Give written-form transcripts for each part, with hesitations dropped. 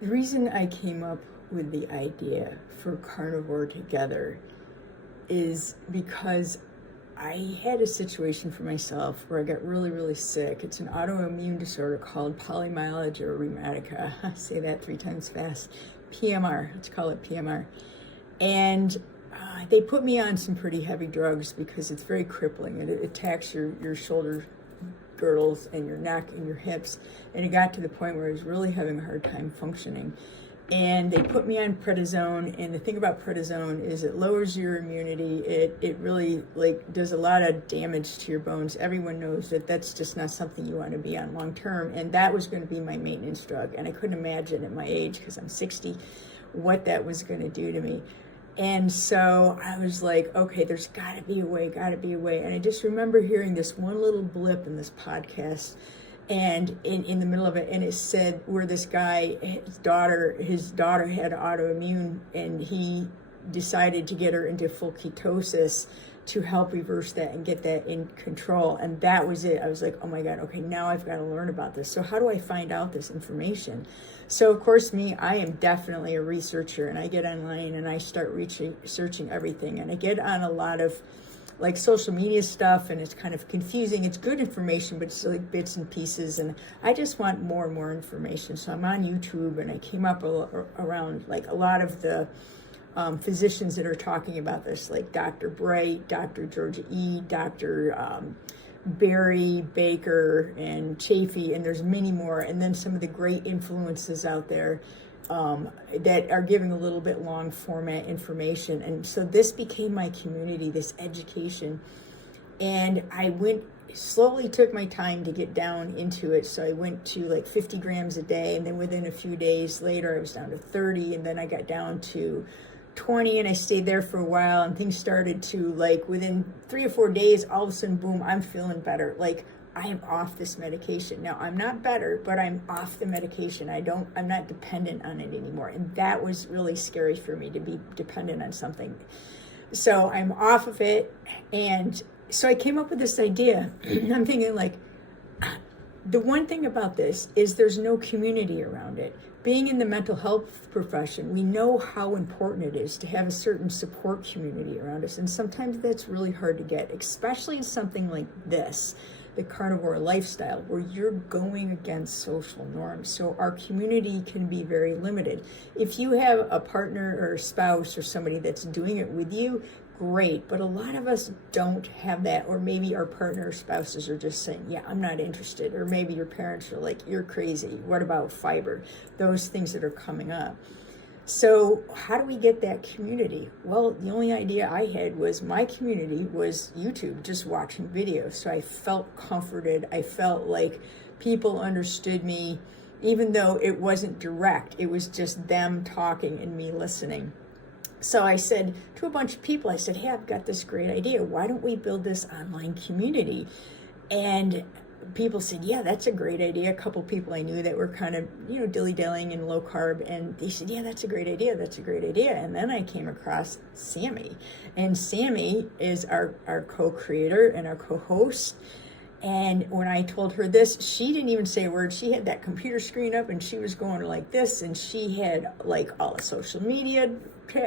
The reason I came up with the idea for Carnivore Together is because I had a situation for myself where I got really, really sick. It's an autoimmune disorder called polymyalgia rheumatica. I say that 3 times fast. PMR, let's call it PMR. And they put me on some pretty heavy drugs because it's very crippling. It attacks your shoulder girdles and your neck and your hips. And it got to the point where I was really having a hard time functioning. And they put me on prednisone, and the thing about prednisone is it lowers your immunity. It really does a lot of damage to your bones. Everyone knows that that's just not something you want to be on long term, and that was going to be my maintenance drug. And I couldn't imagine at my age, because I'm 60, what that was going to do to me. And so I was like, okay, there's got to be a way. And I just remember hearing this one little blip in this podcast, and in the middle of it, and it said where this guy, his daughter had autoimmune, and he decided to get her into full ketosis to help reverse that and get that in control. And that was it. I was like, oh my God, okay, now I've got to learn about this. So how do I find out this information? So of course, I am definitely a researcher, and I get online and I start researching everything, and I get on a lot of social media stuff, and it's kind of confusing. It's good information, but it's like bits and pieces, and I just want more and more information. So I'm on YouTube, and I came up around a lot of the physicians that are talking about this, like Dr. Bright, Dr. Georgia E., Dr. Barry, Baker, and Chafee, and there's many more, and then some of the great influences out there that are giving a little bit long format information. And so this became my community, this education. And I slowly took my time to get down into it. So I went to 50 grams a day, and then within a few days later, I was down to 30, and then I got down to 20, and I stayed there for a while, and things started to within 3 or 4 days, all of a sudden, boom, I'm feeling better. I am off this medication. Now, I'm not better, but I'm off the medication. I'm not dependent on it anymore. And that was really scary for me, to be dependent on something. So I'm off of it. And so I came up with this idea. I'm thinking the one thing about this is there's no community around it. Being in the mental health profession, we know how important it is to have a certain support community around us. And sometimes that's really hard to get, especially in something like this, the carnivore lifestyle, where you're going against social norms. So our community can be very limited. If you have a partner or a spouse or somebody that's doing it with you, great. But a lot of us don't have that, or maybe our partner or spouses are just saying, yeah, I'm not interested. Or maybe your parents are like, you're crazy. What about fiber? Those things that are coming up. So how do we get that community? Well, the only idea I had was my community was YouTube, just watching videos. So I felt comforted. I felt like people understood me, even though it wasn't direct. It was just them talking and me listening. So I said to a bunch of people, I said, hey, I've got this great idea. Why don't we build this online community? And people said, yeah, that's a great idea. A couple people I knew that were kind of, dilly-dallying and low carb. And they said, yeah, that's a great idea. And then I came across Sami. And Sami is our co-creator and our co-host. And when I told her this, she didn't even say a word. She had that computer screen up, and she was going like this, and she had all the social media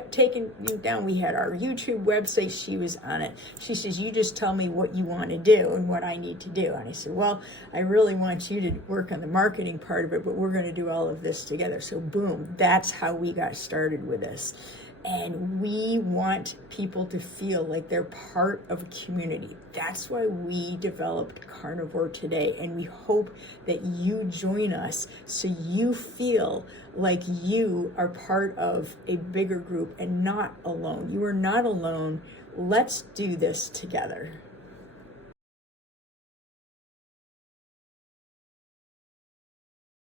taken down. We had our YouTube website. She was on it. She says, you just tell me what you want to do and what I need to do. And I said, well, I really want you to work on the marketing part of it, but we're going to do all of this together. So boom, that's how we got started with this. And we want people to feel like they're part of a community. That's why we developed Carnivore Today. And we hope that you join us so you feel like you are part of a bigger group and not alone. You are not alone. Let's do this together.